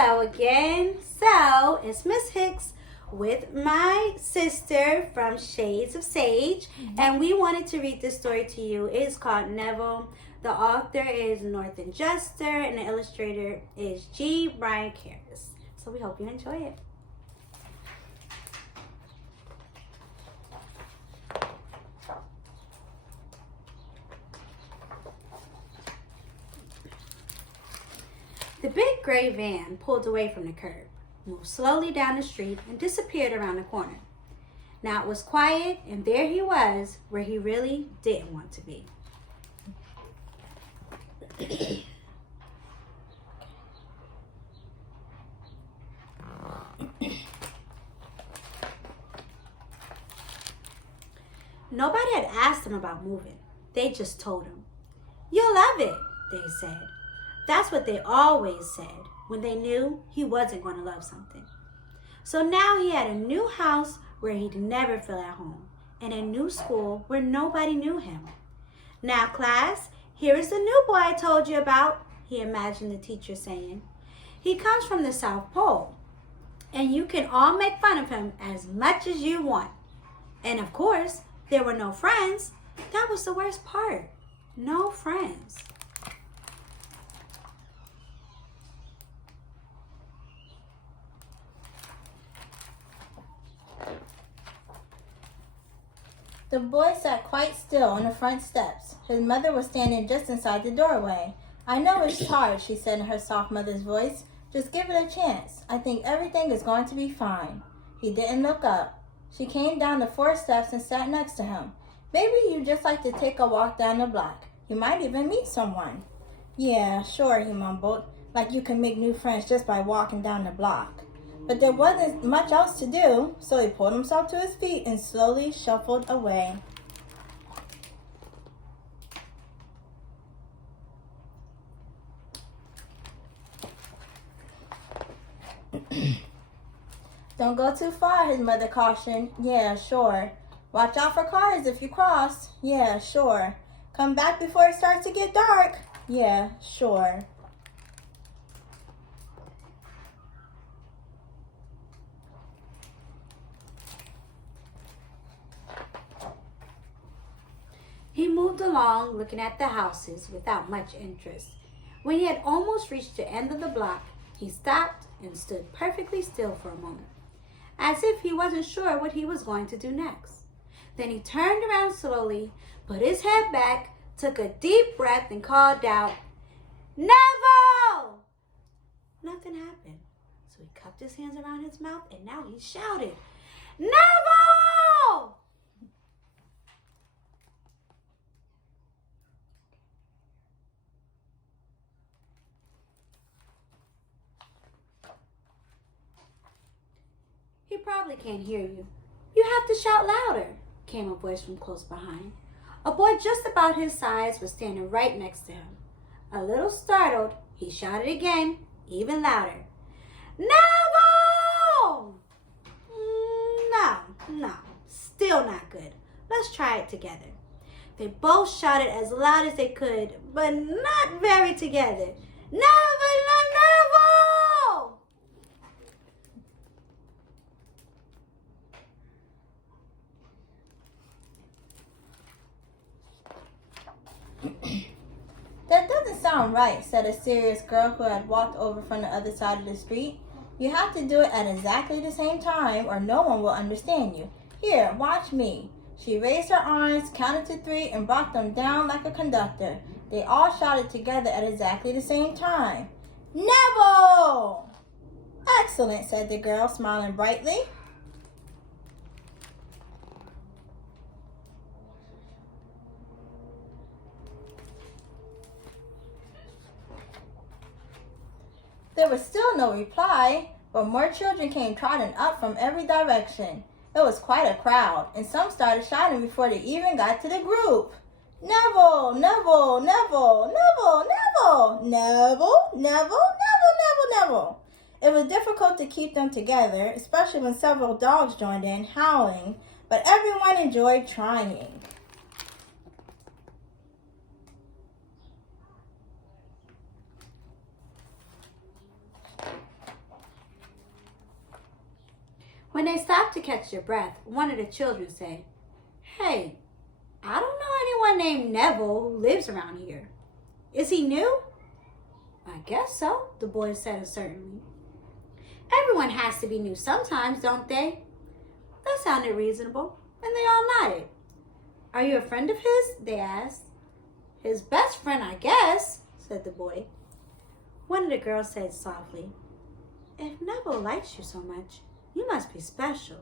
Hello again. So, it's Miss Hicks with my sister from Shades of Sage, and we wanted to read this story to you. It is called Neville. The author is Northern Jester, and the illustrator is G. Brian Karras. So we hope you enjoy it. The big gray van pulled away from the curb, moved slowly down the street, and disappeared around the corner. Now it was quiet, and there he was where he really didn't want to be. Nobody had asked him about moving. They just told him. "You'll love it," they said. That's what they always said when they knew he wasn't going to love something. So now he had a new house where he'd never feel at home, and a new school where nobody knew him. "Now, class, here is the new boy I told you about," he imagined the teacher saying. "He comes from the South Pole, and you can all make fun of him as much as you want." And of course, there were no friends. That was the worst part. No friends. The boy sat quite still on the front steps. His mother was standing just inside the doorway. "I know it's hard," she said in her soft mother's voice. "Just give it a chance. I think everything is going to be fine." He didn't look up. She came down the 4 steps and sat next to him. "Maybe you'd just like to take a walk down the block. You might even meet someone." "Yeah, sure," he mumbled, "like you can make new friends just by walking down the block." But there wasn't much else to do, so he pulled himself to his feet and slowly shuffled away. "Don't go too far," his mother cautioned. "Yeah, sure. Watch out for cars if you cross." "Yeah, sure. Come back before it starts to get dark." "Yeah, sure." He moved along, looking at the houses without much interest. When he had almost reached the end of the block, he stopped and stood perfectly still for a moment, as if he wasn't sure what he was going to do next. Then he turned around slowly, put his head back, took a deep breath, and called out, "Neville!" Nothing happened, so he cupped his hands around his mouth, and now he shouted, "Neville!" "He probably can't hear you. You have to shout louder," came a voice from close behind. A boy just about his size was standing right next to him. A little startled, he shouted again, even louder, "Neville!" No, still not good. Let's try it together." They both shouted as loud as they could, but not very together. "Neville! Neville!" "That doesn't sound right," said a serious girl who had walked over from the other side of the street. "You have to do it at exactly the same time or no one will understand you. Here, watch me." She raised her arms, counted to 3, and brought them down like a conductor. They all shouted together at exactly the same time. "Neville!" "Excellent," said the girl, smiling brightly. There was still no reply, but more children came trotting up from every direction. It was quite a crowd, and some started shouting before they even got to the group. "Neville! Neville! Neville! Neville! Neville! Neville! Neville! Neville! Neville! Neville!" It was difficult to keep them together, especially when several dogs joined in, howling, but everyone enjoyed trying. When they stopped to catch their breath, one of the children said, "Hey, I don't know anyone named Neville who lives around here. Is he new?" "I guess so," the boy said uncertainly. "Everyone has to be new sometimes, don't they?" That sounded reasonable, and they all nodded. "Are you a friend of his?" they asked. "His best friend, I guess," said the boy. One of the girls said softly, "If Neville likes you so much, you must be special."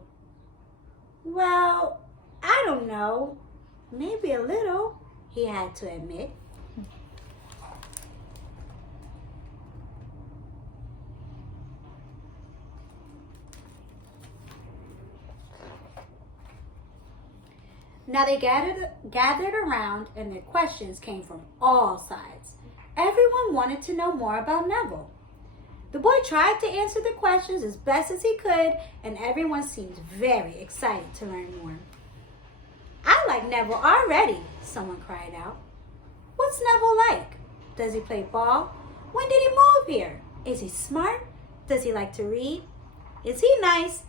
"Well, I don't know. Maybe a little," he had to admit. Now they gathered around, and their questions came from all sides. Everyone wanted to know more about Neville. The boy tried to answer the questions as best as he could, and everyone seemed very excited to learn more. "I like Neville already," someone cried out. "What's Neville like? Does he play ball? When did he move here? Is he smart? Does he like to read? Is he nice?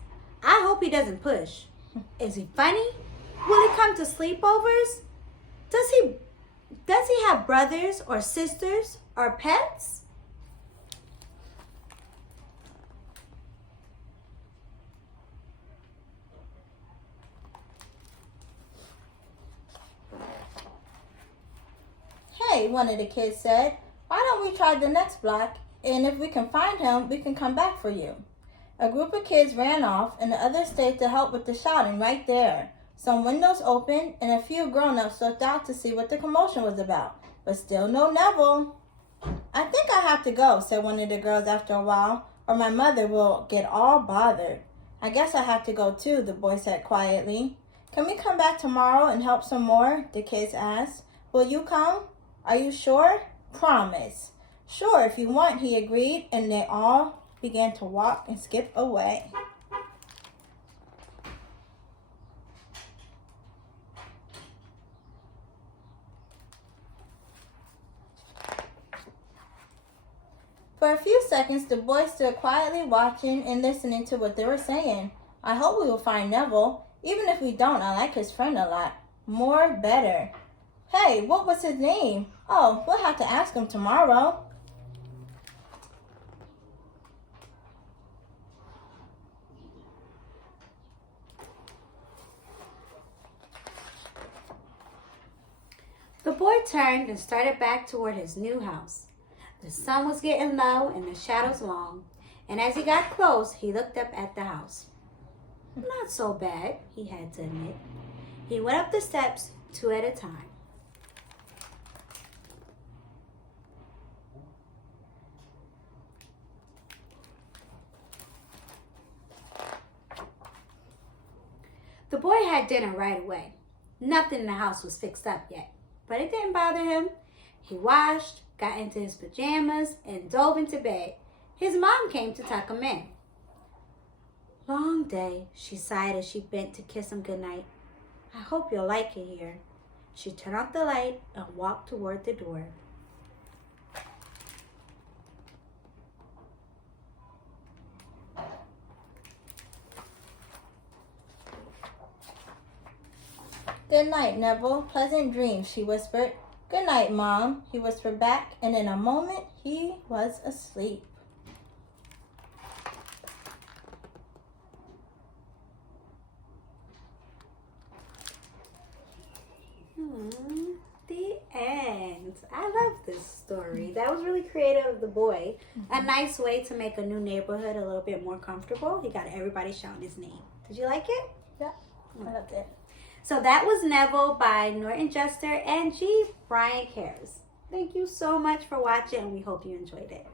I hope he doesn't push. Is he funny? Will he come to sleepovers? Does he have brothers or sisters or pets?" "Hey," one of the kids said, "why don't we try the next block, and if we can find him, we can come back for you." A group of kids ran off, and the others stayed to help with the shouting right there. Some windows opened, and a few grown-ups looked out to see what the commotion was about, but still no Neville. "I think I have to go," said one of the girls after a while, "or my mother will get all bothered." "I guess I have to go too," the boy said quietly. "Can we come back tomorrow and help some more?" the kids asked. "Will you come? Are you sure?" "Promise." "Sure, if you want," he agreed, and they all began to walk and skip away. For a few seconds, the boys stood quietly watching and listening to what they were saying. "I hope we will find Neville. Even if we don't, I like his friend a lot. More better." "Hey, what was his name?" "Oh, we'll have to ask him tomorrow." The boy turned and started back toward his new house. The sun was getting low and the shadows long, and as he got close, he looked up at the house. Not so bad, he had to admit. He went up the steps 2 at a time. The boy had dinner right away. Nothing in the house was fixed up yet, but it didn't bother him. He washed, got into his pajamas, and dove into bed. His mom came to tuck him in. "Long day," she sighed as she bent to kiss him goodnight. "I hope you'll like it here." She turned off the light and walked toward the door. "Good night, Neville. Pleasant dreams," she whispered. "Good night, Mom," he whispered back, and in a moment he was asleep. The end. I love this story. That was really creative of the boy. A nice way to make a new neighborhood a little bit more comfortable. He got everybody shouting his name. Did you like it? Yeah, I loved it. So that was Neville by Norton Juster and G. Brian Cares. Thank you so much for watching, and we hope you enjoyed it.